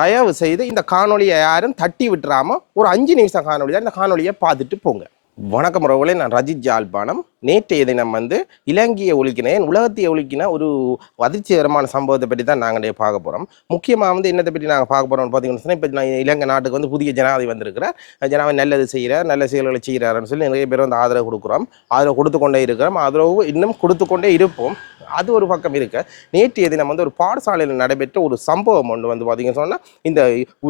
தயவு செய்து இந்த காணொலியை யாரும் தட்டி விட்டுறாம ஒரு அஞ்சு நிமிஷம் காணொளி தான் இந்த காணொலியை பார்த்துட்டு போங்க. வணக்கம் உறவுகளே நான் ரஜித் ஜால்பானம் நேற்றைய தினம் வந்து இலங்கையை ஒழிக்கினேன் உலகத்தையே ஒழிக்கின ஒரு அதிர்ச்சிகரமான சம்பவத்தை பற்றி தான் நாங்கள் பார்க்க போகிறோம் முக்கியமாக வந்து என்னத்தை பற்றி நாங்கள் பார்க்க போகிறோம்னு பார்த்தீங்கன்னா இப்போ நான் இலங்கை நாட்டுக்கு வந்து புதிய ஜனாதிபதி வந்திருக்கிறார். ஜனாதிபதி நல்லது செய்கிறார் நல்ல செயல்களை செய்கிறாருன்னு சொல்லி நிறைய பேர் வந்து ஆதரவு கொடுக்குறோம். ஆதரவு கொடுத்து கொண்டே இருக்கிறோம். ஆதரவு இன்னும் கொடுத்து கொண்டே இருப்போம். அது ஒரு பக்கம் இருக்க. நேற்றைய தினம் வந்து ஒரு பாடசாலையில் நடைபெற்ற ஒரு சம்பவம் ஒன்று வந்து பார்த்தீங்கன்னு சொன்னால் இந்த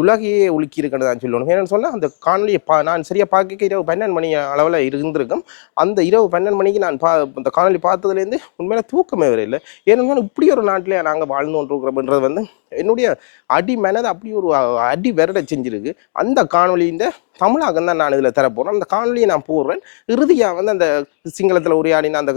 உலகையே உலுக்கி இருக்கிறதா சொல்லணும். ஏன்னு சொன்னால் அந்த காணொலியை பா நான் சரியாக பார்க்க இரவு பன்னெண்டு மணி அளவில் இருந்திருக்கும். அந்த இரவு பன்னெண்டு மணிக்கு நான் பா அந்த காணொலி பார்த்ததுலேருந்து உண்மையில தூக்கமே வரையில ஏன்னா இப்படி ஒரு நாட்டிலே நாங்கள் வாழ்ந்து வந்து என்னுடைய அடி மனதை அப்படி ஒரு அடி விரட செஞ்சிருக்கு. அந்த காணொலியின் தமிழாகம் தான் நான் இதில் தரப்போகிறேன் அந்த காணொலியை நான் போடுறேன். இறுதியாக வந்து அந்த சிங்களத்தில் உரையாடின அந்த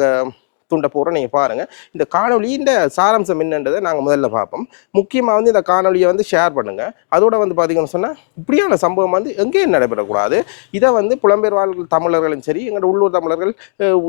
துண்டை போகிறோம் நீங்கள் பாருங்கள் இந்த காணொலியின் சாராம்சம் என்னன்றதை நாங்கள் முதல்ல பார்ப்போம். முக்கியமாக வந்து இந்த காணொலியை வந்து ஷேர் பண்ணுங்கள் அதோட வந்து பார்த்தீங்கன்னு சொன்னால் இப்படியான சம்பவம் வந்து எங்கேயும் நடைபெறக்கூடாது. இதை வந்து புலம்பெயர் வாழ் தமிழர்களும் சரி எங்களோட உள்ளூர் தமிழர்கள்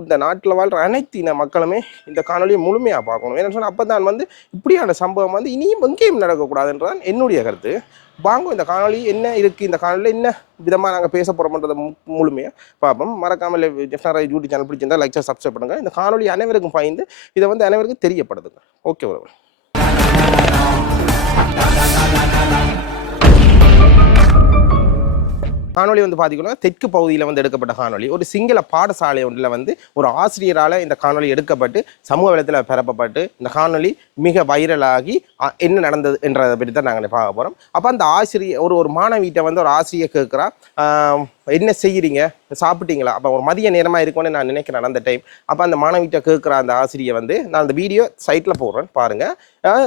இந்த நாட்டில் வாழ்கிற அனைத்து இன மக்களுமே இந்த காணொலியை முழுமையாக பார்க்கணும். ஏன்னு சொன்னால் அப்போ தான் வந்து இப்படியான சம்பவம் வந்து இனியும் எங்கேயும் நடக்கக்கூடாதுன்றதான் என்னுடைய கருத்து. வாங்க இந்த காணொலி என்ன இருக்குது இந்த காணொலியில் என்ன விதமாக நாங்கள் பேச போகிறோம்ன்றத முழுமையாக பார்ப்போம் மறக்காமல் ஜெஃப்னாராய் யூடியூப் சேனல் பிடிச்சிருந்தா லைக் சப்ஸ்கிரைப் பண்ணுங்கள் இந்த காணொலி அனைவருக்கும் பயந்து இதை வந்து அனைவருக்கும் தெரியப்படுதுங்க ஓகே ஒரு காணொலி வந்து பார்த்தீங்கன்னா தெற்கு பகுதியில் வந்து எடுக்கப்பட்ட காணொலி ஒரு சிங்கள பாடசாலை ஒன்றில் வந்து ஒரு ஆசிரியரால் இந்த காணொலி எடுக்கப்பட்டு சமூக வலைத்தில் பரப்பப்பட்டு இந்த காணொலி மிக வைரலாகி என்ன நடந்தது என்றதை பற்றி தான் நாங்கள் பார்க்க போகிறோம் அப்போ அந்த ஆசிரியர் ஒரு ஒரு மாணவிகிட்ட வந்து ஒரு ஆசிரியர் கேட்குறா என்ன செய்கிறீங்க சாப்பிட்டீங்களா? அப்போ ஒரு மதிய நேரமாக இருக்கும்னு நான் நினைக்கிறேன் அந்த டைம் அப்போ அந்த மாணவிகிட்ட கேட்குற அந்த ஆசிரியை வந்து நான் அந்த வீடியோ சைட்டில் போடுறேன் பாருங்கள்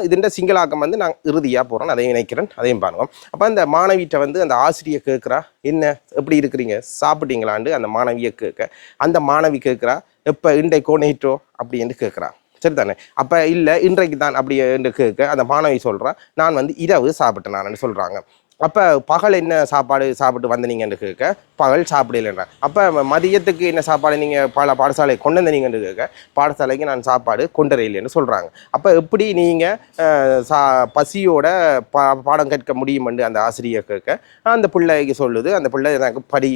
இதுன்ற சிங்களாக்கம் வந்து நான் இறுதியாக போடுறேன் அதையும் நினைக்கிறேன் அதையும் பாருங்க. அப்போ அந்த மாணவிகிட்ட வந்து அந்த ஆசிரியை கேட்குறா என்ன? எப்படி இருக்கிறீங்க? சாப்பிட்டீங்களான்னு அந்த மாணவியை கேட்க அந்த மாணவி கேட்குறா எப்போ? இண்டை நேற்றோ? அப்படி என்று கேட்குறா சரிதானே? அப்போ இல்லை இன்றைக்கு தான் அப்படி என்று கேட்க அந்த மாணவி சொல்கிறா நான் வந்து இரவு சாப்பிட்டேன் நான் சொல்கிறாங்க அப்போ பகல் என்ன சாப்பாடு சாப்பிட்டு வந்தனீங்கன்னு கேட்க பகல் சாப்பிடலைன்றேன் அப்போ மதியத்துக்கு என்ன சாப்பாடு நீங்கள் பல பாடசாலை கொண்டு வந்தீங்கன்னு கேட்க பாடசாலைக்கு நான் சாப்பாடு கொண்டு வரலைன்னு சொல்கிறாங்க அப்போ எப்படி நீங்கள் சா பசியோட பா பாடம் கற்க முடியுமென்று அந்த ஆசிரியர் கேட்க அந்த பிள்ளைக்கு சொல்லுது அந்த பிள்ளை எனக்கு படி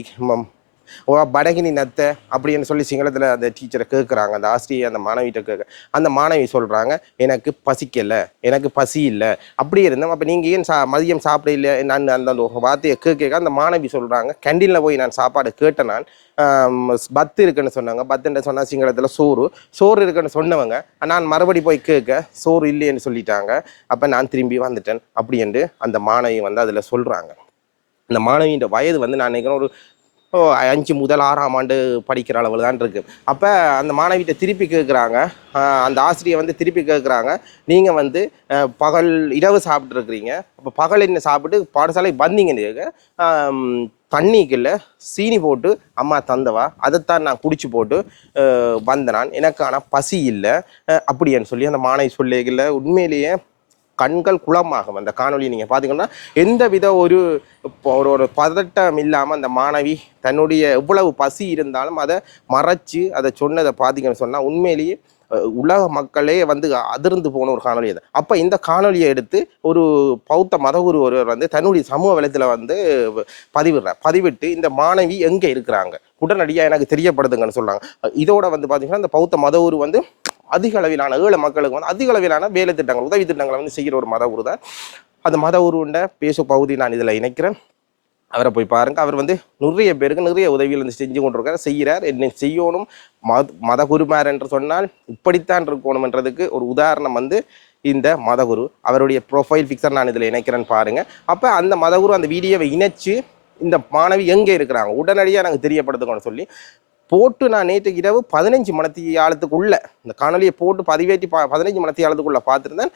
ஓ படகினி நத்த அப்படின்னு சொல்லி சிங்களத்தில் அந்த டீச்சரை கேட்குறாங்க அந்த ஆசிரியர் அந்த மாணவிகிட்ட கேட்க அந்த மாணவி சொல்கிறாங்க எனக்கு பசிக்கலை எனக்கு பசி இல்லை. அப்படி இருந்தோம். அப்போ நீங்கள் ஏன் சா மதியம் சாப்பிட நான் அந்த அந்த ஒரு வார்த்தையை கேட்க அந்த மாணவி சொல்கிறாங்க கேண்டீனில் போய் நான் சாப்பாடு கேட்டேன் நான் பத்து இருக்குன்னு சொன்னாங்க. பத்துன்ற சொன்னால் சிங்களத்தில் சோறு. சோறு இருக்குன்னு சொன்னவங்க நான் மறுபடி போய் கேட்க சோறு இல்லைன்னு சொல்லிட்டாங்க. அப்போ நான் திரும்பி வந்துட்டேன். அப்படின்ட்டு அந்த மாணவி வந்து அதில் சொல்கிறாங்க அந்த மாணவியின் வயது வந்து நான் நினைக்கிறேன் ஒரு அஞ்சு முதல் ஆறாம் ஆண்டு படிக்கிற அளவில் தான் இருக்கு. அப்போ அந்த மாணவிகிட்ட திருப்பி கேட்குறாங்க அந்த ஆசிரியர் வந்து திருப்பி கேட்குறாங்க நீங்கள் வந்து பகல் இரவு சாப்பிட்ருக்குறீங்க அப்போ பகல் என்ன சாப்பிட்டு பாடசாலை வந்தீங்கன்னு தண்ணிக்குள்ள சீனி போட்டு அம்மா தந்தவா? அதைத்தான் நான் குடிச்சு போட்டு வந்தனான் எனக்கான எனக்கு ஆனால் பசி இல்லை. அப்படின்னு சொல்லி அந்த மாணவி சொல்லிக்கல உண்மையிலேயே கண்கள் குளமாகும். அந்த காணொலி நீங்கள் பார்த்தீங்கன்னா எந்த வித ஒரு ஒரு ஒரு பதட்டம் இல்லாமல் அந்த மாணவி தன்னுடைய எவ்வளவு பசி இருந்தாலும் அதை மறைச்சு அதை சொன்னதை பார்த்தீங்கன்னு சொன்னால் உண்மையிலேயே உலக மக்களே வந்து அதிர்ந்து போன ஒரு காணொலி அது. அப்போ இந்த காணொலியை எடுத்து ஒரு பௌத்த மதகுரு ஒருவர் வந்து தன்னுடைய சமூக வலைத்தில் வந்து பதிவிடுறார். பதிவிட்டு இந்த மாணவி எங்கே இருக்கிறாங்க? உடனடியாக எனக்கு தெரியப்படுதுங்கன்னு சொல்கிறாங்க இதோட வந்து பார்த்தீங்கன்னா இந்த பௌத்த மதகுரு வந்து அதிக அளவிலான ஏழை மக்களுக்கு வந்து அதிக அளவிலான வேலை திட்டங்கள் உதவி திட்டங்களை வந்து செய்கிற ஒரு மத உரு தான். அந்த மத குருண்ட பேசு பகுதி நான் இதில் இணைக்கிறேன். அவரை போய் பாருங்க. அவர் வந்து நிறைய பேருக்கு நிறைய உதவிகள் வந்து செஞ்சு கொண்டிருக்கார் செய்கிறார். என்ன செய்யணும் மத மத குருமார் என்று சொன்னால் இப்படித்தான் இருக்கணும்ன்றதுக்கு ஒரு உதாரணம் வந்து இந்த மதகுரு அவருடைய ப்ரொஃபைல் பிக்சர் நான் இதில் இணைக்கிறேன்னு பாருங்கள் அப்போ அந்த மதகுரு அந்த வீடியோவை இணைச்சு இந்த மாணவி எங்கே இருக்கிறாங்க? உடனடியாக நாங்கள் தெரியப்படுத்துக்கணும் சொல்லி போட்டு நான் நேற்று இரவு பதினஞ்சு மணத்தி ஆழத்துக்குள்ள இந்த காணொலியை போட்டு பதிவேற்றி பா பதினஞ்சு மணத்தி ஆழத்துக்குள்ள பார்த்துருந்தேன்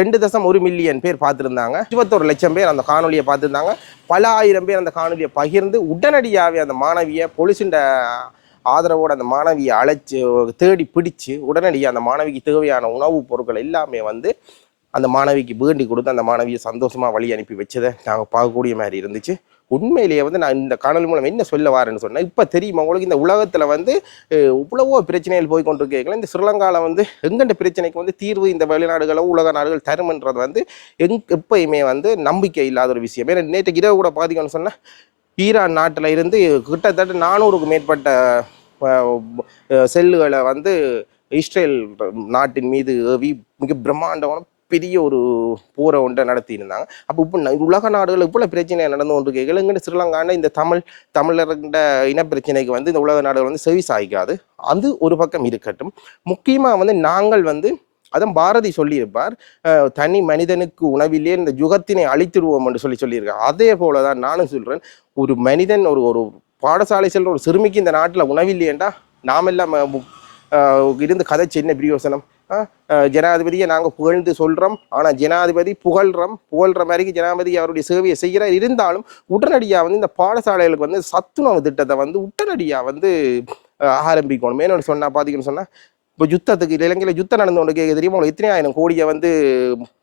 ரெண்டு தசம் ஒரு மில்லியன் பேர் பார்த்துருந்தாங்க. இருபத்தொரு லட்சம் பேர் அந்த காணொலியை பார்த்துருந்தாங்க. பல ஆயிரம் பேர் அந்த காணொலியை பகிர்ந்து உடனடியாகவே அந்த மாணவியை பொலிசுண்ட ஆதரவோடு அந்த மாணவியை அழைச்சி தேடி பிடிச்சு உடனடியாக அந்த மாணவிக்கு தேவையான உணவுப் பொருட்கள் எல்லாமே வந்து அந்த மாணவிக்கு வேண்டி கொடுத்து அந்த மாணவியை சந்தோஷமாக வழி அனுப்பி வச்சதை நாங்கள் பார்க்கக்கூடிய மாதிரி இருந்துச்சு. உண்மையிலேயே வந்து நான் இந்த காணொலி மூலம் என்ன சொல்ல வரேன்னு சொன்னேன் இப்போ தெரியுமா உங்களுக்கு இந்த உலகத்தில் வந்து இவ்வளவோ பிரச்சனைகள் போய் கொண்டிருக்கீங்களா? இந்த ஸ்ரீலங்காவில் வந்து எங்கெண்ட பிரச்சனைக்கு வந்து தீர்வு இந்த வெளிநாடுகளோ உலக நாடுகள் தருமன்றது வந்து எங் எப்பயுமே வந்து நம்பிக்கை இல்லாத ஒரு விஷயம். ஏன்னா நேற்று இரவு கூட பார்த்தீங்கன்னு சொன்னால் ஈரான் நாட்டில் இருந்து கிட்டத்தட்ட நானூறுக்கும் மேற்பட்ட செல்லுகளை வந்து இஸ்ரேல் நாட்டின் மீது ஏவி மிக பிரம்மாண்டமான பெரிய ஒரு போரை ஒன்றை நடத்தியிருந்தாங்க. அப்போ இப்போ உலக நாடுகள் இவ்வளோ பிரச்சனை நடந்து கொண்டு கேட்கல இங்கே ஸ்ரீலங்கான இந்த தமிழ் தமிழர்கிட்ட இனப்பிரச்சனைக்கு வந்து இந்த உலக நாடுகள் வந்து செவி ஆகிக்காது அது ஒரு பக்கம் இருக்கட்டும். முக்கியமாக வந்து நாங்கள் வந்து அதான் பாரதி சொல்லியிருப்பார் தனி மனிதனுக்கு உணவிலே இந்த யுகத்தினை அழித்திடுவோம் என்று சொல்லி சொல்லியிருக்கார். அதே போல தான் நானும் சொல்கிறேன் ஒரு மனிதன் ஒரு ஒரு பாடசாலை செல்ற ஒரு சிறுமிக்கு இந்த நாட்டில் உணவில்லையேண்டா? நாமெல்லாம் அஹ், இருந்து கதை சின்ன பிரியோசனம். ஜனாதிபதியை நாங்கள் புகழ்ந்து சொல்கிறோம் ஆனால் ஜனாதிபதி புகழ்கிறோம் புகழ்ற மாதிரி ஜனாதிபதி அவருடைய சேவையை செய்கிறார். இருந்தாலும் உடனடியாக வந்து இந்த பாடசாலைகளுக்கு வந்து சத்துணவு திட்டத்தை வந்து உடனடியாக வந்து ஆரம்பிக்கணும். மேலும் சொன்னால் பார்த்தீங்கன்னு சொன்னால் இப்போ யுத்தத்துக்கு இலங்கையில் யுத்தம் நடந்து கொண்டு கேட்க தெரியுமா? உங்களுக்கு எத்தனை ஆயிரம் கோடியை வந்து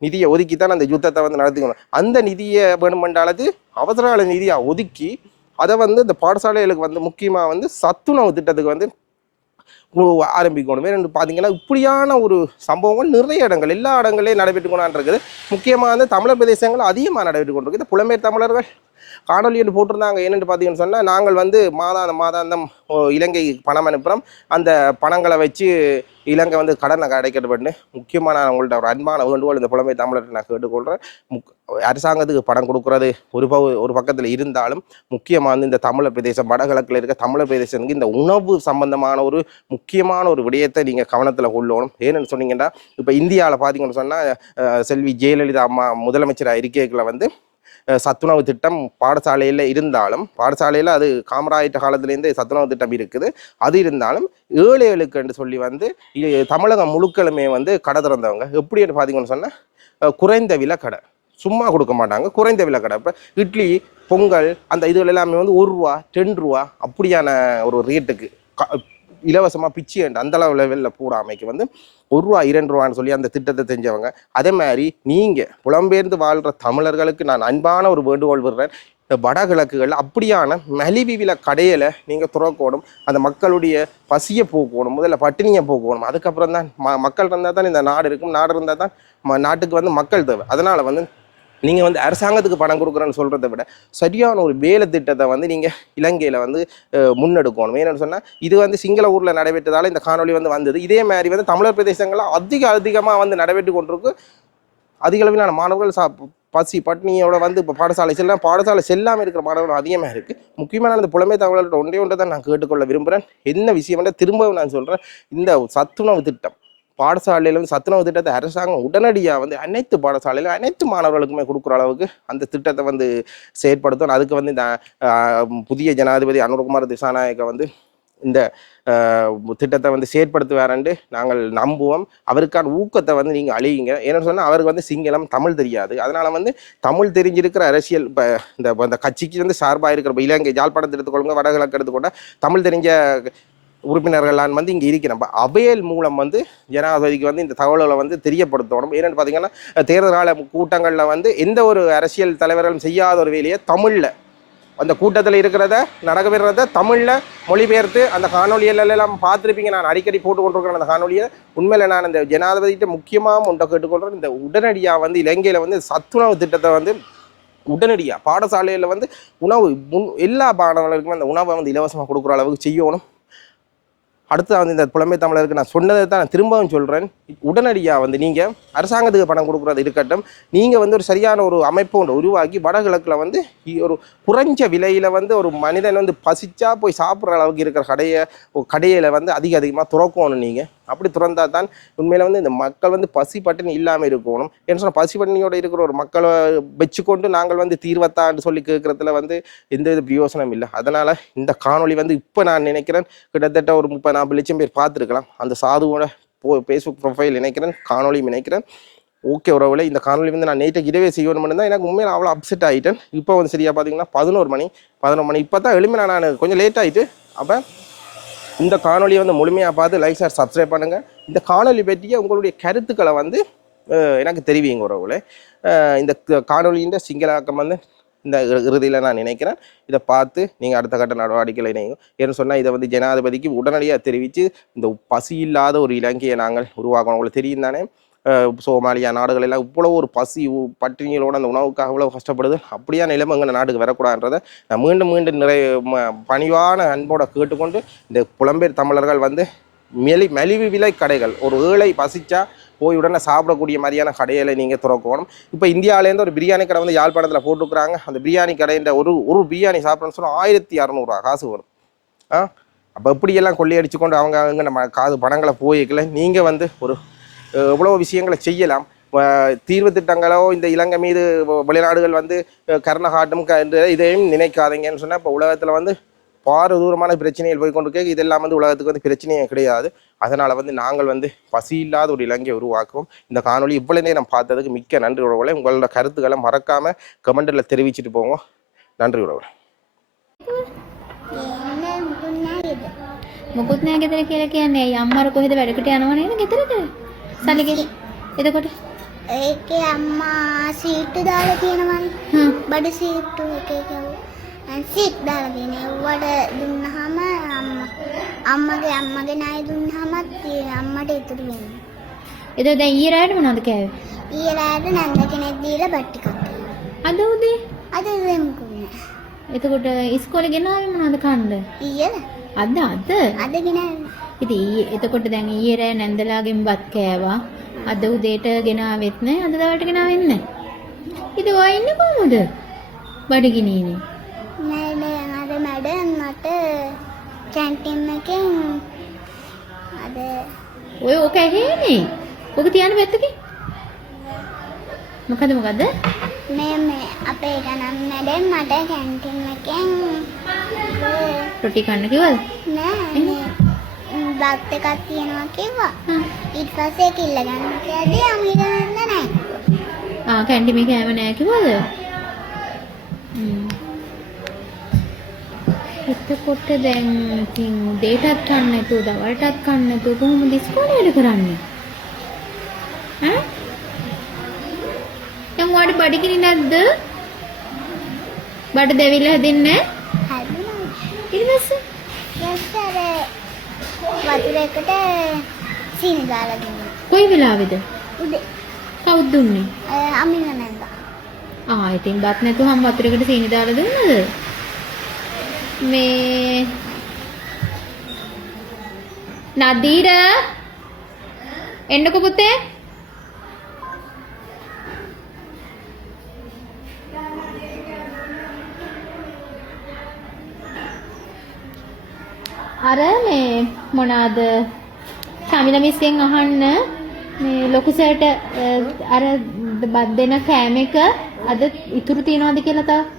நிதியை ஒதுக்கி தான் அந்த யுத்தத்தை வந்து நடத்திக்கணும். அந்த நிதியை வேணுமென்றாலது அவசரகால நிதியாக ஒதுக்கி அதை வந்து இந்த பாடசாலைகளுக்கு வந்து முக்கியமாக வந்து சத்துணவு திட்டத்துக்கு வந்து ஆரம்பிக்கணும். வேறு பார்த்தீங்கன்னா இப்படியான ஒரு சம்பவங்கள் நிறைய இடங்கள் எல்லா இடங்களையும் நடைபெற்று கொண்டாண்டிருக்குது. முக்கியமாக வந்து தமிழர் பிரதேசங்கள் அதிகமாக நடைபெற்று கொண்டிருக்குது. புலம்பெயர் தமிழர்கள் காணொலி என்று போட்டிருந்தாங்க. என்னென்னு பார்த்தீங்கன்னு சொன்னால் நாங்கள் வந்து மாதாந்த மாதாந்தம் இலங்கை பணம் அனுப்புகிறோம் அந்த பணங்களை வச்சு இலங்கை வந்து கடனை பண்ணு. முக்கியமான அவங்கள்ட்ட ஒரு அன்பான வேண்டுகோள் இந்த புலம்பெயர் தமிழர்கள் நான் கேட்டுக்கொள்கிறேன் முக் அரசாங்கத்துக்கு பணம் கொடுக்கறது ஒரு ப ஒரு பக்கத்தில் இருந்தாலும் முக்கியமாக வந்து இந்த தமிழர் பிரதேசம் வடகிழக்கில் இருக்க தமிழர் பிரதேசத்துக்கு இந்த உணவு சம்பந்தமான ஒரு முக்கியமான ஒரு விடயத்தை நீங்கள் கவனத்தில் கொள்ளணும். ஏன்னு சொன்னீங்கன்னா இப்போ இந்தியாவில் பார்த்தீங்கன்னு சொன்னால் செல்வி ஜெயலலிதா அம்மா முதலமைச்சராக இருக்கைகளை வந்து சத்துணவு திட்டம் பாடசாலையில் இருந்தாலும் பாடசாலையில் அது காமராயிட்ட காலத்துலேருந்து சத்துணவு திட்டம் இருக்குது. அது இருந்தாலும் ஏழைகளுக்குன்னு சொல்லி வந்து தமிழகம் முழுக்களுமே வந்து கடை திறந்தவங்க. எப்படின்னு பார்த்தீங்கன்னு சொன்னால் குறைந்த விலை கடை. சும்மா கொடுக்க மாட்டாங்க. குறைந்த விலை கடை. இப்போ இட்லி பொங்கல் அந்த இதுகள் எல்லாமே வந்து ஒரு ரூபா ரெண்டு ரூபா அப்படியான ஒரு ரேட்டுக்கு. க இலவசமாக பிச்சு அந்த அளவு லெவலில் போடாமைக்கு வந்து ஒரு ரூபா இரண்டு ரூபான்னு சொல்லி அந்த திட்டத்தை செஞ்சவங்க. அதே மாதிரி நீங்கள் புலம்பெயர்ந்து வாழ்கிற தமிழர்களுக்கு நான் அன்பான ஒரு வேண்டுகோள் விடுறேன். இந்த வடகிழக்குகள் அப்படியான மலிவு விலை கடையில் நீங்கள் துறக்கணும். அந்த மக்களுடைய பசியை போக்கணும். முதல்ல பட்டினியை போக்கணும். அதுக்கப்புறம் தான் ம மக்கள் இருந்தால் தான் இந்த நாடு இருக்கும். நாடு இருந்தால் தான் ம நாட்டுக்கு வந்து மக்கள் தேவை. அதனால் வந்து நீங்கள் வந்து அரசாங்கத்துக்கு பணம் கொடுக்குறேன்னு சொல்கிறத விட சரியான ஒரு வேலை திட்டத்தை வந்து நீங்கள் இலங்கையில் வந்து முன்னெடுக்கணும். ஏன்னு சொன்னால் இது வந்து சிங்கள ஊரில் நடைபெற்றதால இந்த காணொளி வந்து வந்தது. இதே மாதிரி வந்து தமிழர் பிரதேசங்களில் அதிக அதிகமாக வந்து நடைபெற்று கொண்டிருக்கு. அதிக அளவிலான மாணவர்கள் சா பசி பட்னியோட வந்து இப்போ பாடசாலை செல்லாம் பாடசாலை செல்லாமல் இருக்கிற மாணவர்கள் அதிகமாக இருக்குது முக்கியமான அந்த புலமை தகவல்கிட்ட ஒன்றே ஒன்றை தான் நான் கேட்டுக்கொள்ள விரும்புகிறேன் என்ன விஷயம்னா திரும்பவும் நான் சொல்கிறேன் இந்த சத்துணவு திட்டம். பாடசாலையில் வந்து சத்துணவு திட்டத்தை அரசாங்கம் உடனடியாக வந்து அனைத்து பாடசாலையிலும் அனைத்து மாணவர்களுக்குமே கொடுக்குற அளவுக்கு அந்த திட்டத்தை வந்து செயற்படுத்தணும் அதுக்கு வந்து இந்த புதிய ஜனாதிபதி அனுரகுமார் திசாநாயக்கை வந்து இந்த திட்டத்தை வந்து செயற்படுத்துவாரண்டு நாங்கள் நம்புவோம். அவருக்கான ஊக்கத்தை வந்து நீங்கள் அழியுங்க. ஏன்னு சொன்னால் அவருக்கு வந்து சிங்களம் தமிழ் தெரியாது. அதனால் வந்து தமிழ் தெரிஞ்சிருக்கிற அரசியல் இப்போ இந்த இந்த கட்சிக்கு வந்து சார்பாக இருக்கிற இலங்கை ஜாழ்ப்பாணத்தை எடுத்துக்கொள்ளுங்க வடகிழக்கு எடுத்துக்கொண்டா தமிழ் தெரிஞ்ச உறுப்பினர்கள்லாம் வந்து இங்கே இருக்கிறோம். அப்ப அவையல் மூலம் வந்து ஜனாதிபதிக்கு வந்து இந்த தகவல்களை வந்து தெரியப்படுத்தணும். ஏன்னு பார்த்தீங்கன்னா தேர்தல் கால கூட்டங்களில் வந்து எந்த ஒரு அரசியல் தலைவர்களும் செய்யாத ஒரு வேலையை தமிழில் அந்த கூட்டத்தில் இருக்கிறத நடக்கவிடுறத தமிழில் மொழிபெயர்த்து அந்த காணொலிகள் எல்லாம் பார்த்துருப்பீங்க. நான் அடிக்கடி போட்டு கொண்டிருக்கிறேன் அந்த காணொலியை உண்மையில் நான் இந்த ஜனாதிபதிகிட்ட முக்கியமாக ஒன்றை கேட்டுக்கொள்கிறேன். இந்த உடனடியாக வந்து இலங்கையில் வந்து சத்துணவு திட்டத்தை வந்து உடனடியாக பாடசாலையில் வந்து உணவு முன் எல்லா மாணவர்களுக்குமே அந்த உணவை வந்து இலவசமாக கொடுக்குற அளவுக்கு செய்யணும். அடுத்து வந்து இந்த புலமை தமிழருக்கு நான் சொன்னதை தான் நான் திரும்பவும் சொல்கிறேன் உடனடியாக வந்து நீங்கள் அரசாங்கத்துக்கு பணம் கொடுக்குறது இருக்கட்டும். நீங்கள் வந்து ஒரு சரியான ஒரு அமைப்பு ஒன்று உருவாக்கி வடகிழக்கில் வந்து ஒரு குறைஞ்ச விலையில் வந்து ஒரு மனிதன் வந்து பசிச்சா போய் சாப்பிட்ற அளவுக்கு இருக்கிற கடையை கடையில் வந்து அதிக அதிகமாக துறக்கணும் நீங்கள் அப்படி துறந்தா தான் உண்மையில் வந்து இந்த மக்கள் வந்து பசி பட்டினி இல்லாமல் இருக்கணும். ஏன்னு சொன்னால் பசி பட்டினியோட இருக்கிற ஒரு மக்களை வச்சுக்கொண்டு நாங்கள் வந்து தீர்வத்தான்னு சொல்லி கேட்குறதுல வந்து எந்த வித பிரயோசனம் இல்லை. அதனால் இந்த காணொளி வந்து இப்போ நான் நினைக்கிறேன் கிட்டத்தட்ட ஒரு முப்பது நாற்பது லட்சம் பேர் பார்த்துருக்கலாம். அந்த சாதுவோட ஃபேஸ்புக் ப்ரொஃபைல் நினைக்கிறேன் காணொலியும் நினைக்கிறேன் ஓகே உறவுல இந்த காணொலி வந்து நான் நேற்று இரவே செய்யணும் தான் எனக்கு உண்மையில் அவ்வளோ அப்செட் ஆகிட்டேன் இப்போ வந்து சரியாக பார்த்தீங்கன்னா பதினோரு மணி பதினொரு மணி. இப்போ தான் எழுமி நான் கொஞ்சம் லேட் ஆகிட்டு அப்போ இந்த காணொலியை வந்து முழுமையாக பார்த்து லைக் ஷேர் சப்ஸ்கிரைப் பண்ணுங்கள் இந்த காணொளி பற்றிய உங்களுடைய கருத்துக்களை வந்து எனக்கு தெரிவிங்க உறவுல இந்த காணொலியின் காணொளியின் சிங்களாக்கம் வந்து இந்த இறுதியில் நான் நினைக்கிறேன். இதை பார்த்து நீங்கள் அடுத்த கட்ட நடவடிக்கைகளை இணையும் ஏன்னு சொன்னால் இதை வந்து ஜனாதிபதிக்கு உடனடியாக தெரிவித்து இந்த பசி இல்லாத ஒரு இலங்கையை நாங்கள் உருவாக்கணும். உங்களுக்கு தெரியும் தானே? சோமாலியா நாடுகள் எல்லாம் இவ்வளோ ஒரு பசி உ- பட்டினிகளோட அந்த உணவுக்காக இவ்வளோ கஷ்டப்படுது. அப்படியா நிலைமை எங்கள் நாட்டுக்கு வரக்கூடாதுன்றதை நான் மீண்டும் மீண்டும் நிறைய ம- பணிவான அன்போட கேட்டுக்கொண்டு இந்த புலம்பெயர் தமிழர்கள் வந்து மெலி மலிவு விலை கடைகள். ஒரு ஏழை பசிச்சா போய் உடனே சாப்பிடக்கூடிய மாதிரியான கடையில் நீங்கள் திறக்கணும். இப்போ இந்தியாவிலேருந்து ஒரு பிரியாணி கடை வந்து யாழ்ப்பாணத்தில் போட்டுக்கிறாங்க அந்த பிரியாணி கடைன்ற ஒரு ஒரு பிரியாணி சாப்பிட்றேன்னு சொன்னால் ஆயிரத்தி இரநூறுவா காசு வரும். ஆ? அப்போ எப்படியெல்லாம் கொள்ளையடிச்சு கொண்டு அவங்க அவங்க நம்ம காது பணங்களை போயிக்கல? நீங்கள் வந்து ஒரு எவ்வளோ விஷயங்களை செய்யலாம்? தீர்வு திட்டங்களோ இந்த இலங்கை மீது வெளிநாடுகள் வந்து அஹ், கருணை காட்டும் இதையும் நினைக்காதீங்கன்னு சொன்னால் இப்போ உலகத்தில் வந்து பார தூரமான பிரச்சனைகள் போய் கொண்டு இருக்கு. இதெல்லாம் வந்து உலகத்துக்கு வந்து பிரச்சனையே கிடையாது அதனால் வந்து நாங்கள் வந்து பசி இல்லாத ஒரு இலங்கையை உருவாக்குவோம் இந்த காணொளி இவ்வளவு நேரம் பார்த்ததுக்கு மிக்க நன்றி உறவுகளை உங்களோட கருத்துக்களை மறக்காமல் கமெண்டில் தெரிவிச்சிட்டு போங்க நன்றி உறவுகளை එන්න මුකුන්නේද මොකුත් නෑ ගෙදර කියලා කියන්නේ ඇයි අම්මර කොහෙද වැඩකට යනවා නේද ගෙදරට සල්ලි ගෙද එතකොට ඒකේ අම්මා සීට්ටු දාලා තියෙනවනේ හ්ම් බඩ සීට්ටු එක එක සීට් දාලා තියෙන ඒවට දුන්නහම අම්මා අම්මගේ අම්මගේ ණය දුන්නහමත් ඒ අම්මට ඉතුරු වෙනවා. එතකොට දැන් ඊයේ රාත්‍රියේ මොනවද කෑවේ? ඊයේ රාත්‍රියේ නැන්ද කෙනෙක් දීලා බත් ටිකක් කෑවා. අද උදේ? අද දෙමුකුන්නේ එතකොට ඉස්කෝලේ ගෙනාවේ මොනවද කන්න? ඊයේද අද අද? අද ගෙනාවේ. ඉතින් ඊයේ එතකොට දැන් ඊයේ රෑ නැන්දලාගෙන් බත් කෑවා. අද උදේට ගෙනාවෙත් නෑ අද දවල්ට ගෙනාවෙත් නෑ ඉතින් ඔය ඉන්නේ කොහමද? බඩගිනීනේ මැඩම් මට කැන්ටින් එකෙන් අද ඔය ඕක ඇහේනේ ඕක තියන්න පැත්තකින් මොකද මොකද මේ මේ අපේ ගණන් මැඩම් මට කැන්ටින් එකෙන් රොටි කන්න කිව්වද නෑ මේ බත් එකක් තියෙනවා කිව්වා හ්ම්. ඊට පස්සේ කිල්ල ගන්න කියද්දී අමිල නන්ද නෑ ආ කැන්ටි මේ කෑම නෑ කිව්වද හ්ම්. එතකොට දැන් ඉතින් උදේටත් කන්න නැතුව දවල්ටත් කන්න නැතුව කොහොමද ඉස්කෝලේ වැඩ කරන්නේ? ඈ? දැන් ඔයාට බඩගිනි නැද්ද? බඩ දැවිලා හැදෙන්නේ හැදුනා. ඊට පස්සේ? ඊස්සර වතුර එකට සීනි දාලා දුන්නා. කොයි වෙලාවේද? උදේ. කවුද දුන්නේ? අමිල නන්ද. ආ ඉතින් බත් නැතුවම වතුරකට සීනි දාලා දුන්නද මේ නදීර එන්නකො පුතේ? අර මේ මොනවාද චමිල මිස්ගෙන් අහන්න මේ ලොකු සර්ට අර බත් දෙන කෑම එක අද ඉතුරු තියනවාද කියලා තව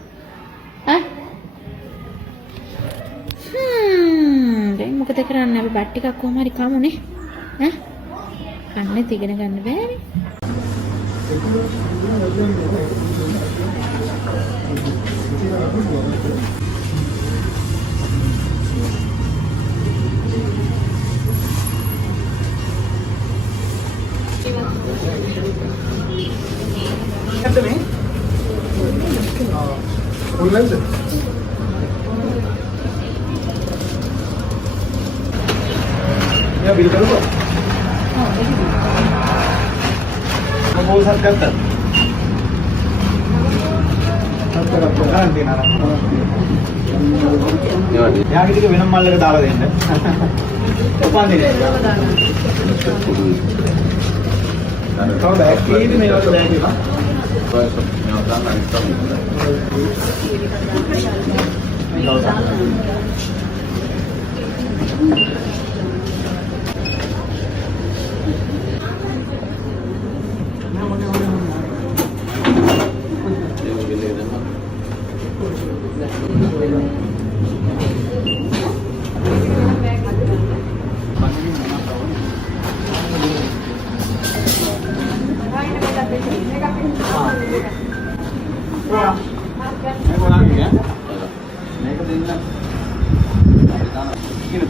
මොකද කරන්නේ? අපි බත් ටිකක් කොහොම හරි කමුනේ. ඈ? කන්නේ තිගෙන ගන්න බෑනේ. නැද්ද का बिल करू नव्वद सत्याहत्तर सत्तर ಹತ್ತರ ಯಾಕೆ ವಿನಮ್ ಮಾಡ್ಲಿಕ್ಕೆ ದಾಳದೇನು ಒಪ್ಪಂದಿನಿ ಹೌದಾ ಏನು ನೀವು ಬ್ಯಾಂಕಿನ ಹೌದಾ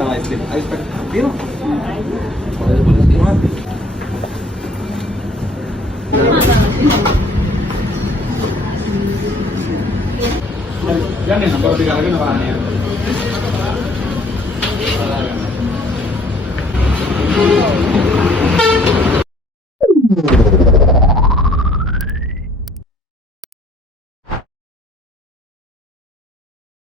expect ng ice cream. I expect, you know. Yan yan, ang bago tiga lagi na parang yan.